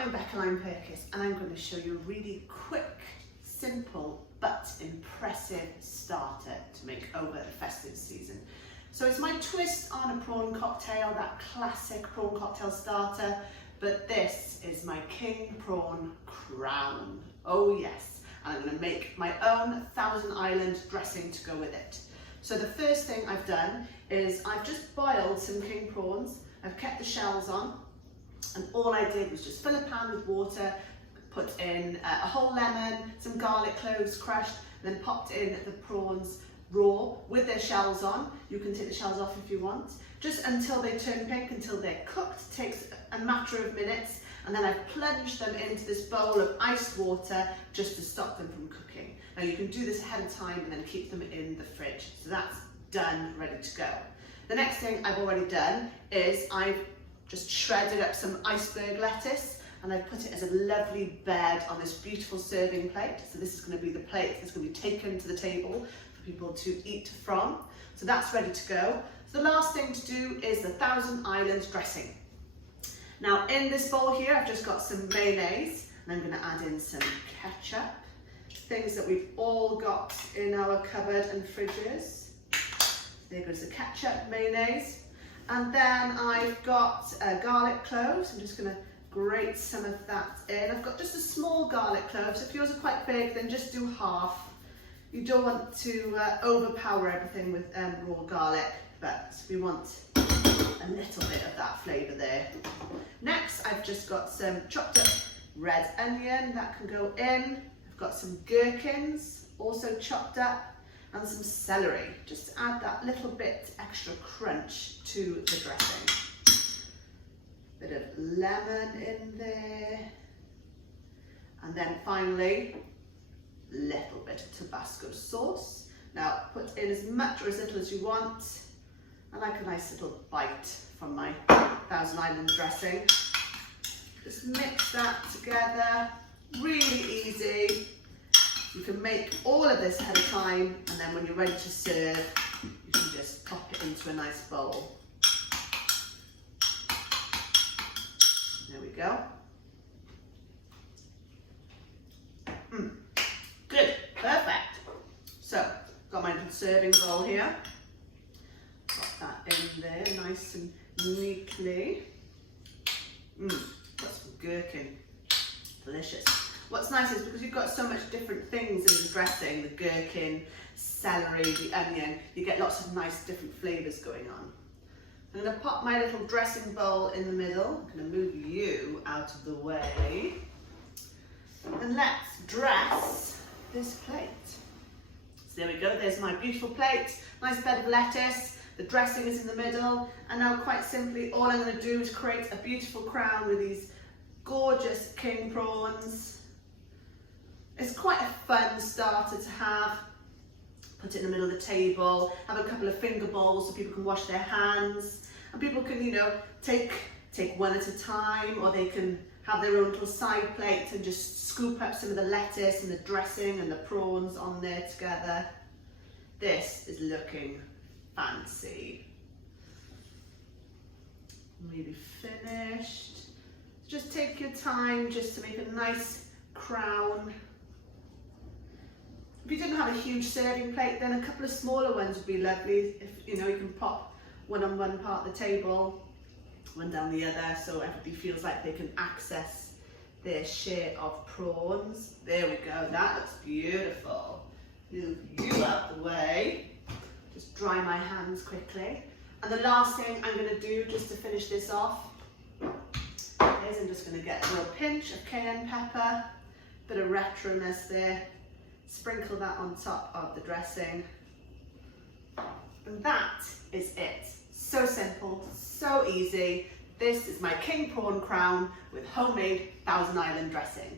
I'm Beca Lyne Pirkis and I'm going to show you a really quick, simple but impressive starter to make over the festive season. So it's my twist on a prawn cocktail, that classic prawn cocktail starter, but this is my king prawn crown. Oh yes, and I'm going to make my own Thousand Island dressing to go with it. So the first thing I've done is I've just boiled some king prawns. I've kept the shells on, and all I did was just fill a pan with water, put in a whole lemon, some garlic cloves crushed, and then popped in the prawns raw with their shells on. You can take the shells off if you want, just until they turn pink, until they're cooked. It takes a matter of minutes, and then I've plunged them into this bowl of iced water just to stop them from cooking. Now you can do this ahead of time and then keep them in the fridge. So that's done, ready to go. The next thing I've already done is I've just shredded up some iceberg lettuce, and I've put it as a lovely bed on this beautiful serving plate. So this is going to be the plate that's going to be taken to the table for people to eat from. So that's ready to go. So the last thing to do is the Thousand Island dressing. Now in this bowl here, I've just got some mayonnaise, and I'm going to add in some ketchup, things that we've all got in our cupboard and fridges. There goes the ketchup, mayonnaise. And then I've got garlic cloves. I'm just going to grate some of that in. I've got just a small garlic clove, so if yours are quite big, then just do half. You don't want to overpower everything with raw garlic, but we want a little bit of that flavour there. Next, I've just got some chopped up red onion that can go in. I've got some gherkins, also chopped up, and some celery, just to add that little bit extra crunch to the dressing. Bit of lemon in there, and then finally a little bit of Tabasco sauce. Now put in as much or as little as you want. I like a nice little bite from my Thousand Island dressing. Just mix that together, really easy. You can make all of this ahead of time, and then when you're ready to serve, you can just pop it into a nice bowl. There we go. Good, perfect. So, got my little serving bowl here. Got that in there, nice and neatly. Got some gherkin, delicious. What's nice is because you've got so much different things in the dressing, the gherkin, celery, the onion, you get lots of nice different flavours going on. I'm going to pop my little dressing bowl in the middle. I'm going to move you out of the way. And let's dress this plate. So there we go, there's my beautiful plate, nice bed of lettuce, the dressing is in the middle, and now quite simply all I'm going to do is create a beautiful crown with these gorgeous king prawns. It's quite a fun starter to have. Put it in the middle of the table, have a couple of finger bowls so people can wash their hands, and people can, you know, take one at a time, or they can have their own little side plate and just scoop up some of the lettuce and the dressing and the prawns on there together. This is looking fancy. Nearly finished. Just take your time just to make a nice crown. If you didn't have a huge serving plate, then a couple of smaller ones would be lovely. If you know, you can pop one on one part of the table, one down the other, so everybody feels like they can access their share of prawns. There we go, that looks beautiful. Move you out the way. Just dry my hands quickly. And the last thing I'm going to do, just to finish this off, is I'm just going to get a little pinch of cayenne pepper, bit of retroness there. Sprinkle that on top of the dressing. And that is it. So simple, so easy. This is my king prawn crown with homemade Thousand Island dressing.